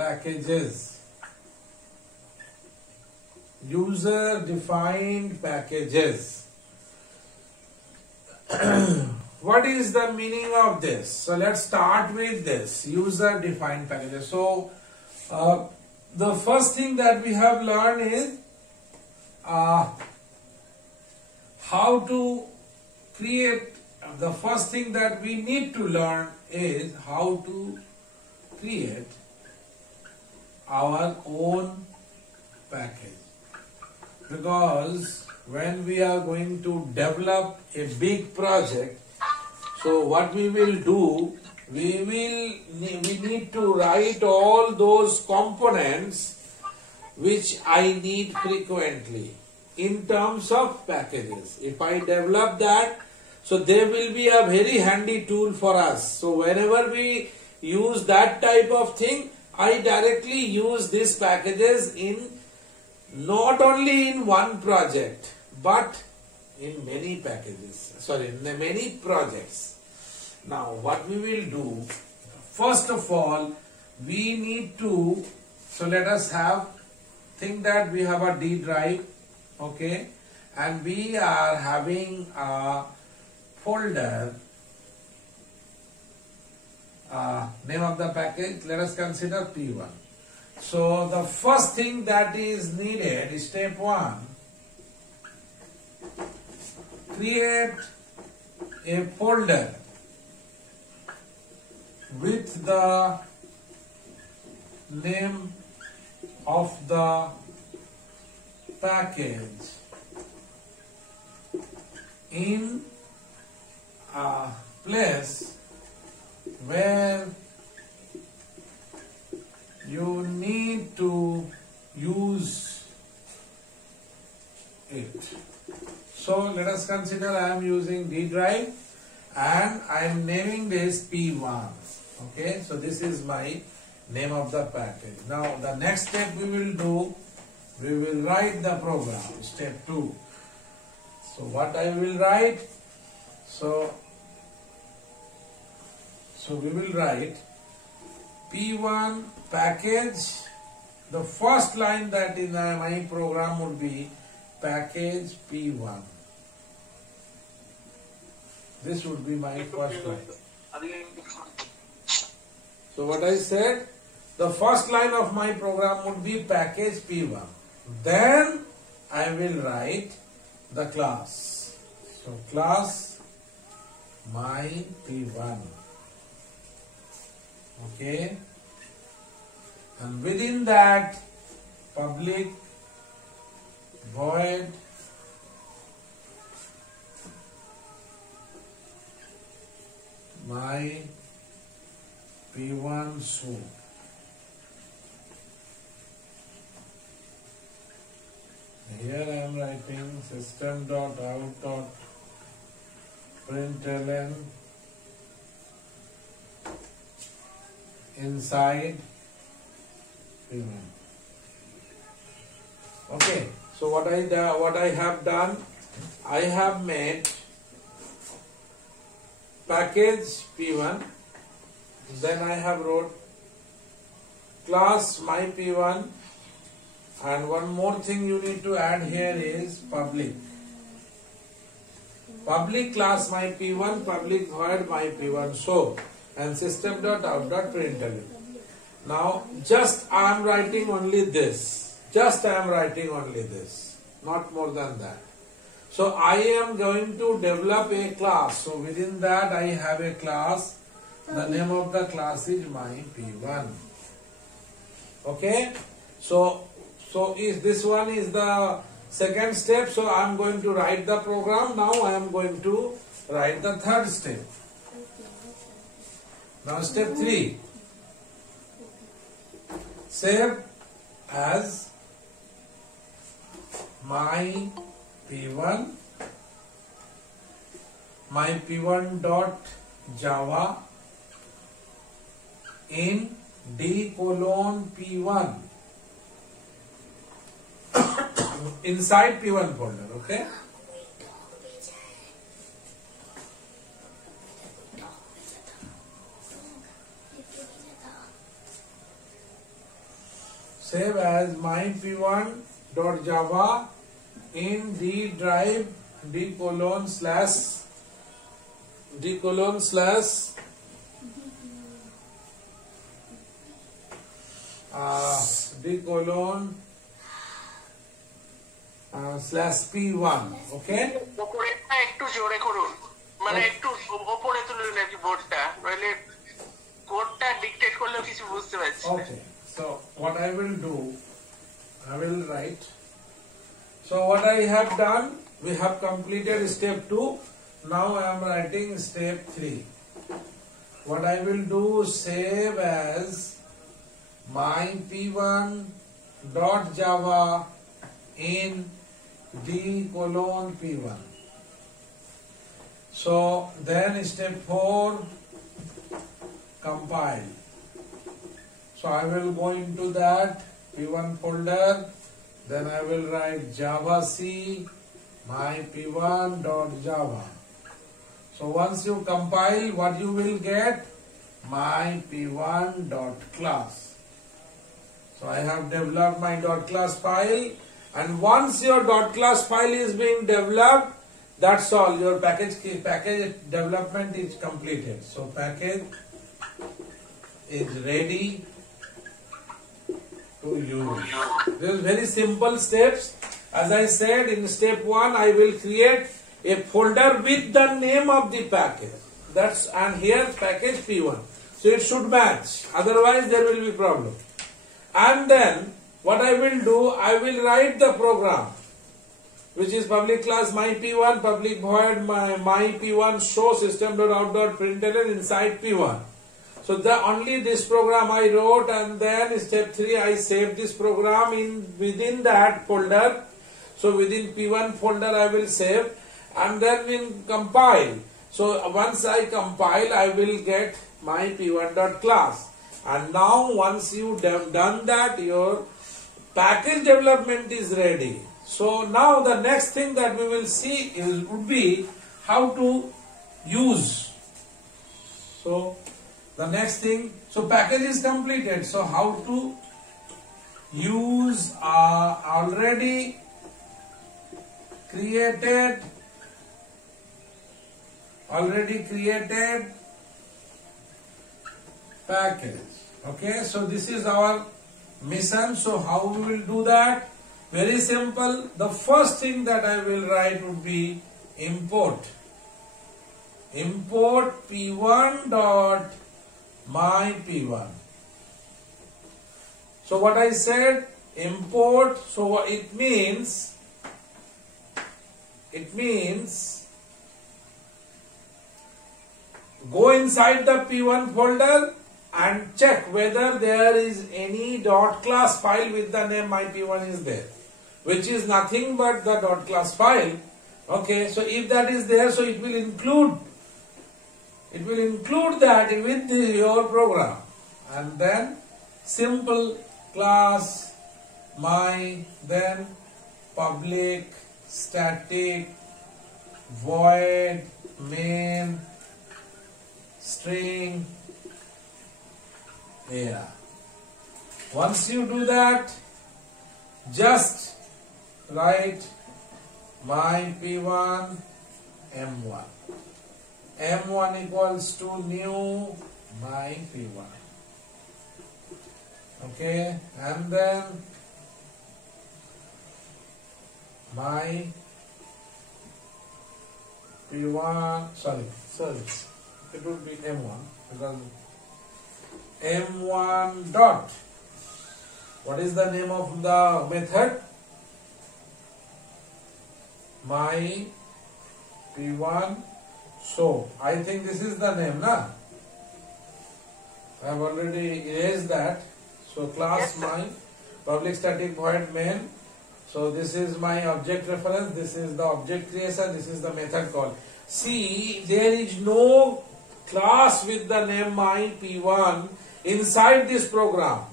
packages. User defined packages. What is the meaning of this? So let's start with this user defined packages. So the first thing that we have learned is how to create. The first thing that we need to learn is how to create our own package, because when we are going to develop a big project, so what we will do, we need to write all those components which I need frequently in terms of packages. If I develop that, so they will be a very handy tool for us. So whenever we use that type of thing, I directly use these packages in not only in one project, but in many packages, in many projects. Now what we will do, first of all, we need to, so let us think that we have a D drive, okay, and we are having a folder, name of the package, let us consider P1. So the first thing that is needed is step 1, create a folder with the name of the package in a place where you need to use it. So let us consider I am using D drive and I am naming this P1. Okay, so this is my name of the package. Now the next step we will do, we will write the program, step 2. So what I will write, so we will write P1 package. The first line that in my program would be package P1. This would be my first line. So what I said, the first line of my program would be package P1. Then I will write the class. So class my P1. Okay. And within that, public void my P1 soon. Here I am writing system.out.println inside P1. Okay, so what I have done, I have made package P1, then I have wrote class my P1, and one more thing you need to add here is public class my P1, public void my P1 so, and system.out.println. Now just I am writing only this, not more than that. So I am going to develop a class. So within that I have a class. The name of the class is my P1. Okay. So is this one is the second step. So I am going to write the program. Now I am going to write the third step. Now step 3. Save as my P1 dot Java in D:P1 inside P1 folder. Okay. save as myp1.java in D drive D colon slash D colon slash slash P1. Okay? একটু জোরে করুন, মানে একটু উপরে তুলুন আর কি বোর্ডটা, নইলে কোডটা ডিকটেট করলেও কিছু বুঝতে পারছি না। Okay. So what I will do, I will write. So what I have done, we have completed step 2. Now I am writing step 3. What I will do, save as myp1.java in D colon P1. So then step 4, compile. So I will go into that P1 folder, then I will write javac myp1.java. So once you compile, what you will get? myp1.class. So I have developed my .class file, and once your .class file is being developed, that's all, your package development is completed. So package is ready to use. There is very simple steps. As I said, in step 1 I will create a folder with the name of the package. That's, and here package P1. So it should match. Otherwise there will be problem. And then what I will do, I will write the program, which is public class myp1 public void myp1 show system.out.println inside P1. So only this program I wrote, and then step 3 I saved this program within that folder. So within P1 folder I will save, and then in compile. So once I compile, I will get my p1.class. And now once you have done that, your package development is ready. So now the next thing that we will see would be how to use. So the next thing, so package is completed. So how to use already created package. Okay, so this is our mission. So how we will do that? Very simple. The first thing that I will write would be import p1 dot my p1. So what I said, import, so what it means go inside the P1 folder and check whether there is any .class file with the name myp1 is there, which is nothing but the .class file. Okay, so if that is there, so it will include that with your program, and then simple class my, then public static void main string. Yeah. Once you do that, just write my p1 m1. m1 equals to new my p1. Okay, and then my p1, sorry, it would be m1, because m1 dot, what is the name of the method? My p1 show. I think this is the name, na? I have already erased that. So class my public static void main. So this is my object reference, this is the object creation, this is the method call. See, there is no class with the name my p1 inside this program.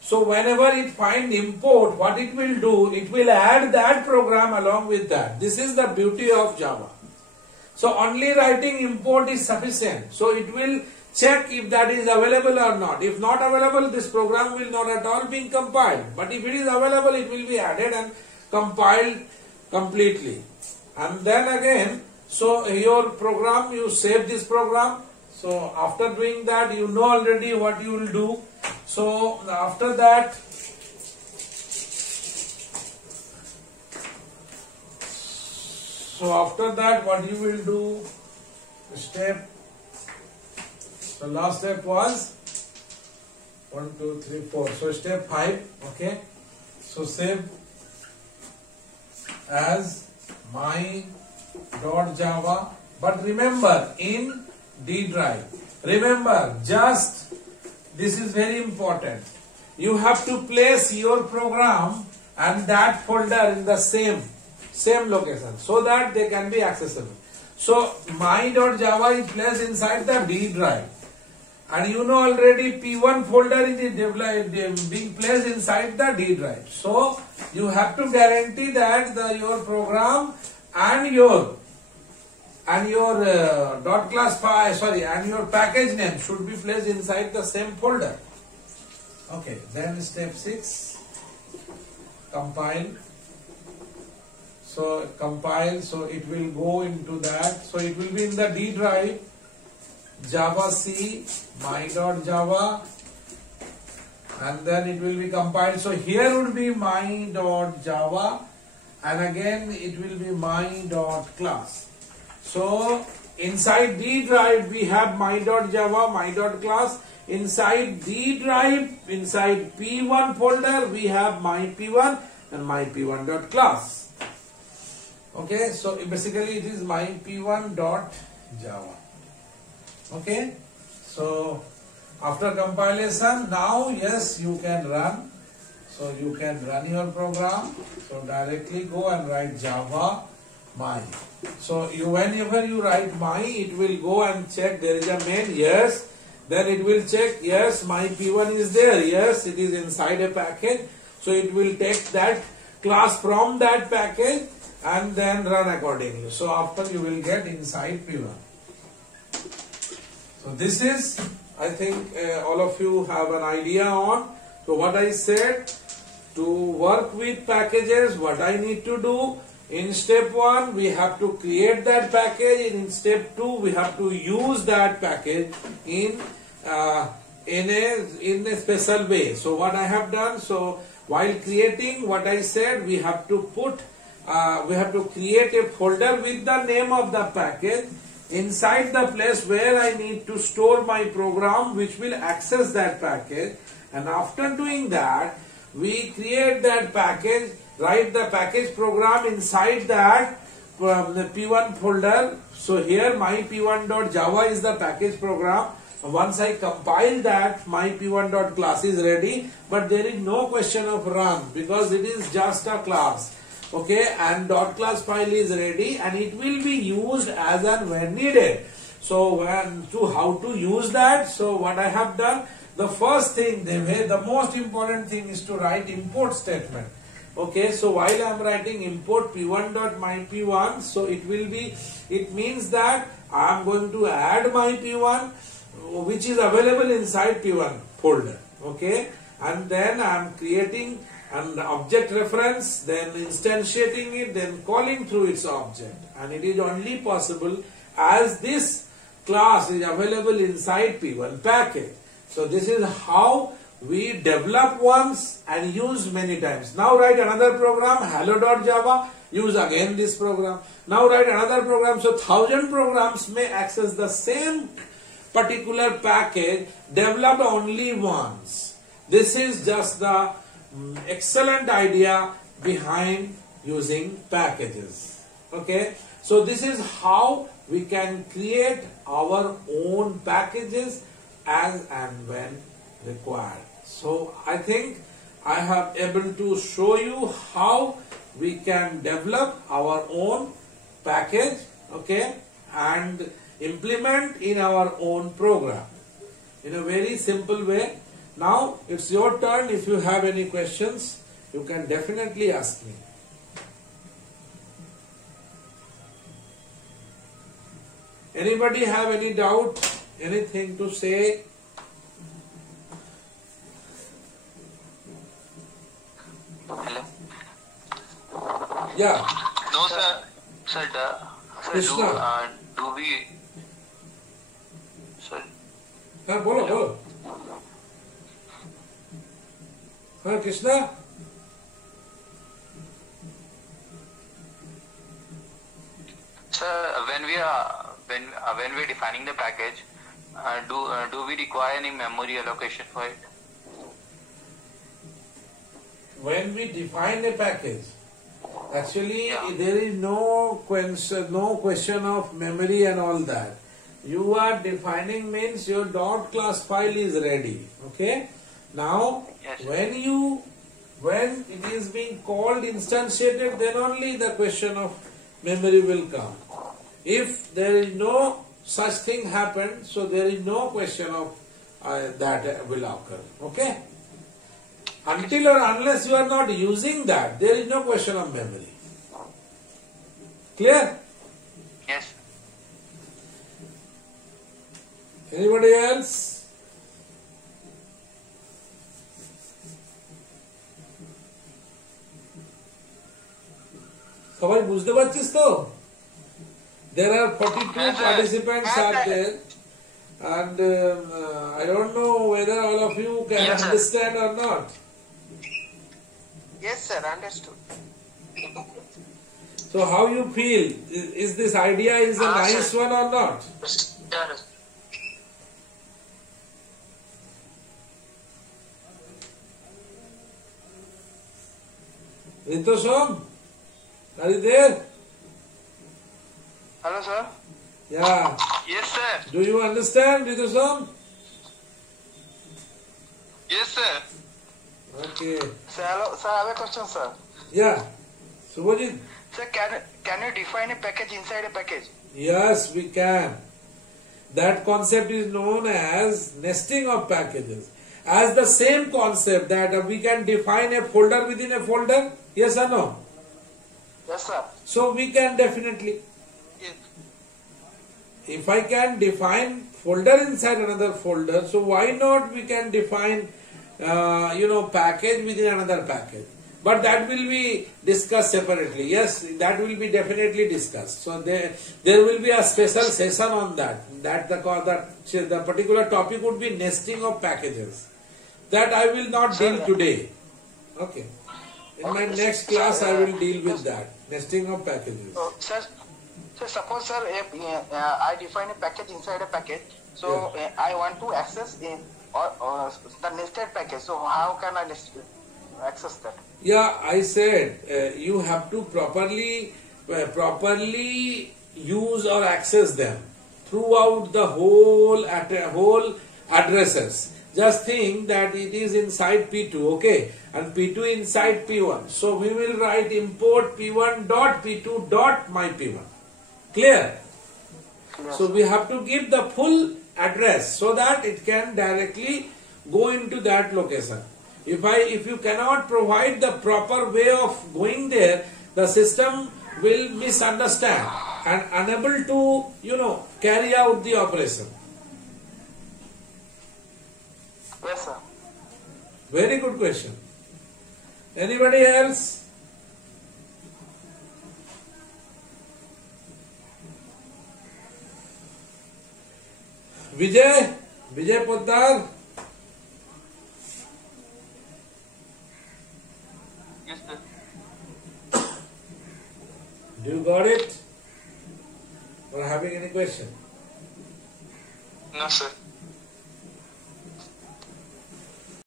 So whenever it find import, what it will do, it will add that program along with that. This is the beauty of Java. So only writing import is sufficient. So it will check if that is available or not. If not available, this program will not at all be compiled. But if it is available, it will be added and compiled completely. And then again, so your program, you save this program. So after doing that, you know already what you will do. So after that, what you will do, step, the last step was 1, 2, 3, 4. So step 5, okay. So save as my.java, but remember in D drive. Remember, just this is very important. You have to place your program and that folder in the same location so that they can be accessible. So my.java is placed inside the D drive, and you know already P1 folder is being placed inside the D drive. So you have to guarantee that your program and your .class file, and your package name should be placed inside the same folder. Okay, then step 6, compile. So compile, so it will go into that. So it will be in the D drive, Java C, my.java, and then it will be compiled. So here would be my.java, and again it will be my.class. So inside D drive we have my.java, my.class. Inside D drive, inside P1 folder, we have my P1 and my P1.class. Okay, so basically it is my P1.java. Okay, so after compilation, now yes, you can run. So you can run your program. So directly go and write Java my. So whenever you write my, it will go and check there is a main, yes. Then it will check, yes, my P1 is there, yes, it is inside a package. So it will take that class from that package and then run accordingly. So after you will get inside P1. So this is, I think all of you have an idea on. So what I said, to work with packages, what I need to do. In step 1, we have to create that package. In step 2, we have to use that package in a special way. So what I have done, so while creating, what I said, we have to create a folder with the name of the package inside the place where I need to store my program, which will access that package. And after doing that, we create that package, write the package program inside that the P1 folder. So here my P1.java is the package program. Once I compile that, my P1.class is ready, but there is no question of run because it is just a class. Okay, and .class file is ready and it will be used as and when needed. So how to use that? So what I have done, the first thing, the most important thing is to write import statement. Okay, so while I am writing import P1.myP1, so it means that I am going to add my P1, which is available inside P1 folder. Okay, and then I am creating an object reference, then instantiating it, then calling through its object. And it is only possible as this class is available inside P1 package. So this is how we develop once and use many times. Now write another program, hello.java, use again this program. Now write another program, so 1000 programs may access the same particular package developed only once. This is just the excellent idea behind using packages. Okay, so this is how we can create our own packages as and when required. So I think I have able to show you how we can develop our own package, okay, and implement in our own program in a very simple way. Now it's your turn. If you have any questions, you can definitely ask me. Anybody have any doubt? anything to say? Hello. Yeah. No, sir. Sir, Krishna. Do we? Sir. हाँ बोलो बोलो. हाँ Krishna. Sir, when we are defining the package, do we require any memory allocation for it? When we define a package, actually Yeah. there is no question of memory and all that. You are defining means your dot class file is ready. Okay. Now, Yes. when it is being called instantiated, then only the question of memory will come. If there is no such thing happened, so there is no question of that will occur. Okay. Until or unless you are not using that, there is no question of memory. Clear? Yes. Anybody else? সবাই বুঝতে পারছিস তো? There are 42 participants are there, and I don't know whether all of you can Yes, sir. understand or not. Yes, sir, understood. So how you feel? Is this idea is a nice one or not? Ritosom, are you there? Hello, sir. Yeah. Yes, sir. Do you understand, Ritosom? Yes, sir. Okay. Sir, hello, sir, I have a question, sir. Yeah. Subhajit? Sir, can you define a package inside a package? Yes, we can. That concept is known as nesting of packages. As the same concept that we can define a folder within a folder. Yes or no? Yes, sir. So we can definitely. Yes. If I can define folder inside another folder, so why not we can define, package within another package? But that will be discussed separately. Yes, that will be definitely discussed. So there will be a special session on that. That the particular topic would be nesting of packages. That I will not deal today. Okay. In my next class, I will deal with that nesting of packages. Sir, suppose, sir, if I define a package inside a package, so I want to access the nested package. So how can I access that? Yeah, I said you have to properly use or access them throughout the whole addresses. Just think that it is inside P2, okay, and P2 inside P1. So we will write import P1 dot P2 dot my P1. Clear? Yes. So we have to give the full address so that it can directly go into that location. If you cannot provide the proper way of going there, the system will misunderstand and unable to, carry out the operation. Yes, sir. Very good question. Anybody else? Vijay Poddar? Yes, sir. Do you got it? Or having any question? No, sir.